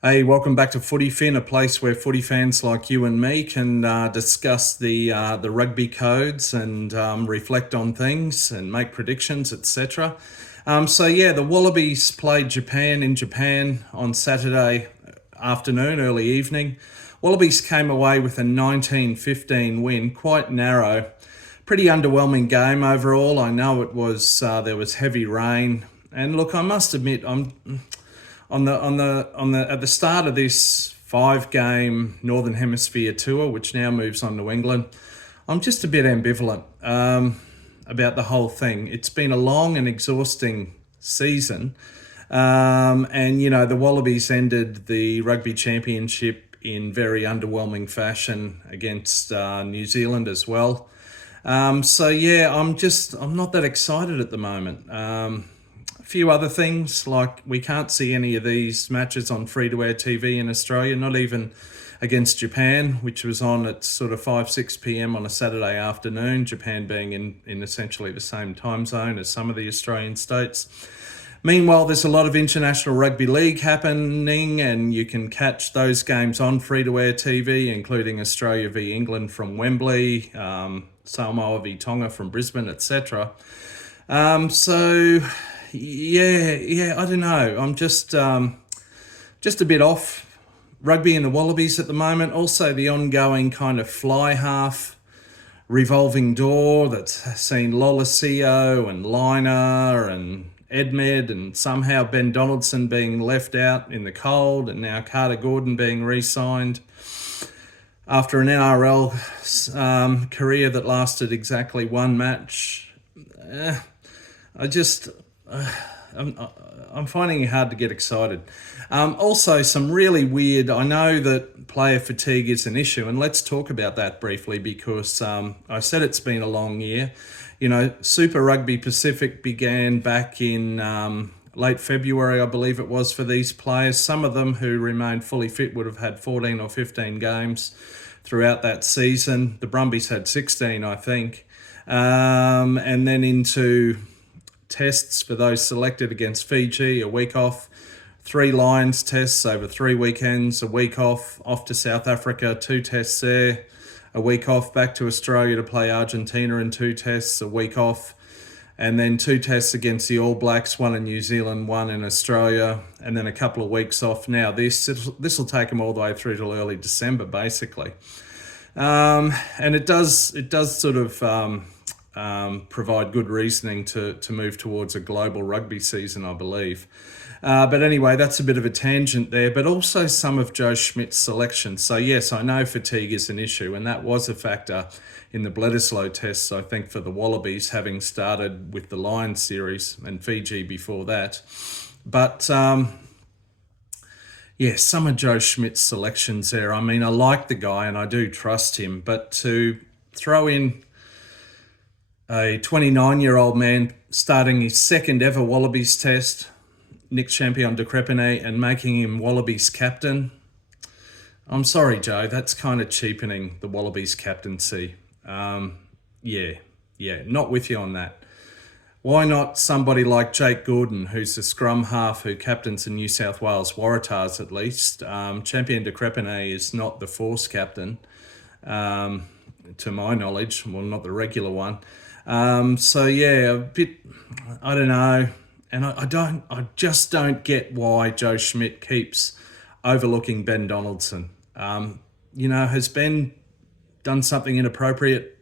Hey, welcome back to Footy Fin, a place where footy fans like you and me can discuss the rugby codes and reflect on things and make predictions, etc. The Wallabies played Japan in Japan on Saturday afternoon, early evening. Wallabies came away with a 19-15 win, quite narrow. Pretty underwhelming game overall. I know it was there was heavy rain, and look, I must admit, I'm on the at the start of this 5 game Northern Hemisphere tour, which now moves on to England. I'm just a bit ambivalent about the whole thing. It's been a long and exhausting season, and the Wallabies ended the Rugby Championship in very underwhelming fashion against New Zealand as well. I'm not that excited at the moment. A few other things, like we can't see any of these matches on free-to-air TV in Australia, not even against Japan, which was on at sort of 5-6 p.m. on a Saturday afternoon, Japan being in essentially the same time zone as some of the Australian states. Meanwhile, there's a lot of international rugby league happening, and you can catch those games on free-to-air TV, including Australia v England from Wembley, Samoa v Tonga from Brisbane, etc. So yeah, I don't know. I'm just a bit off rugby and the Wallabies at the moment. Also, the ongoing kind of fly half revolving door that's seen Lolosio and Liner and Edmed and somehow Ben Donaldson being left out in the cold, and now Carter Gordon being re-signed after an NRL career that lasted exactly one match. I just I'm finding it hard to get excited. Also, some really weird. I know that player fatigue is an issue, and let's talk about that briefly because I said it's been a long year. Super Rugby Pacific began back in late February, I believe it was, for these players. Some of them who remained fully fit would have had 14 or 15 games throughout that season. The Brumbies had 16, I think, and then into tests for those selected against Fiji, a week off, 3 Lions tests over 3 weekends, a week off to South Africa, 2 tests there, a week off back to Australia to play Argentina in 2 tests, a week off, and then 2 tests against the All Blacks, 1 in New Zealand, 1 in Australia, and then a couple of weeks off. Now this will take them all the way through till early December, basically, and it does sort of provide good reasoning to move towards a global rugby season, I believe. But anyway, that's a bit of a tangent there, but also some of Joe Schmidt's selections. So yes, I know fatigue is an issue, and that was a factor in the Bledisloe tests, I think, for the Wallabies, having started with the Lions series and Fiji before that. But some of Joe Schmidt's selections there, I mean, I like the guy and I do trust him, but to throw in a 29-year-old man starting his second ever Wallabies test, Nick Champion de Crepine, and making him Wallabies captain. I'm sorry, Joe, that's kind of cheapening the Wallabies captaincy. Not with you on that. Why not somebody like Jake Gordon, who's the scrum half who captains the New South Wales Waratahs at least? Champion de Crepine is not the force captain, to my knowledge. Well, not the regular one. A bit, I don't know. And I just don't get why Joe Schmidt keeps overlooking Ben Donaldson. Has Ben done something inappropriate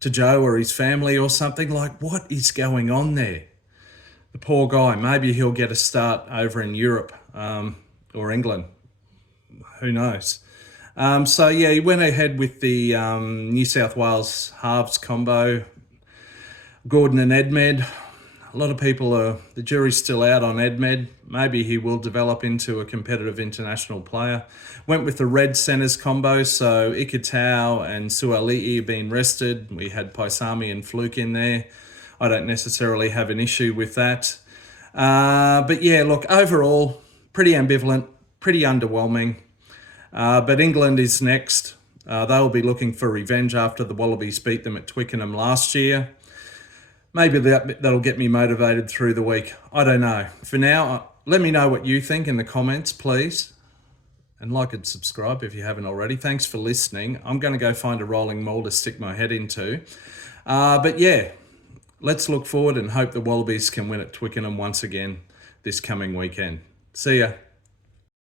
to Joe or his family or something? Like, what is going on there? The poor guy. Maybe he'll get a start over in Europe or England. Who knows? He went ahead with the New South Wales halves combo, Gordon and Edmed. A lot of people the jury's still out on Edmed. Maybe he will develop into a competitive international player. Went with the red centres combo, so Ikitau and Suali'i being rested. We had Paisami and Fluke in there. I don't necessarily have an issue with that. Overall, pretty ambivalent, pretty underwhelming. But England is next. They'll be looking for revenge after the Wallabies beat them at Twickenham last year. Maybe that'll get me motivated through the week. I don't know. For now, let me know what you think in the comments, please. and like and subscribe if you haven't already. Thanks for listening. I'm going to go find a rolling maul to stick my head into. But yeah, let's look forward and hope the Wallabies can win at Twickenham once again this coming weekend. See ya.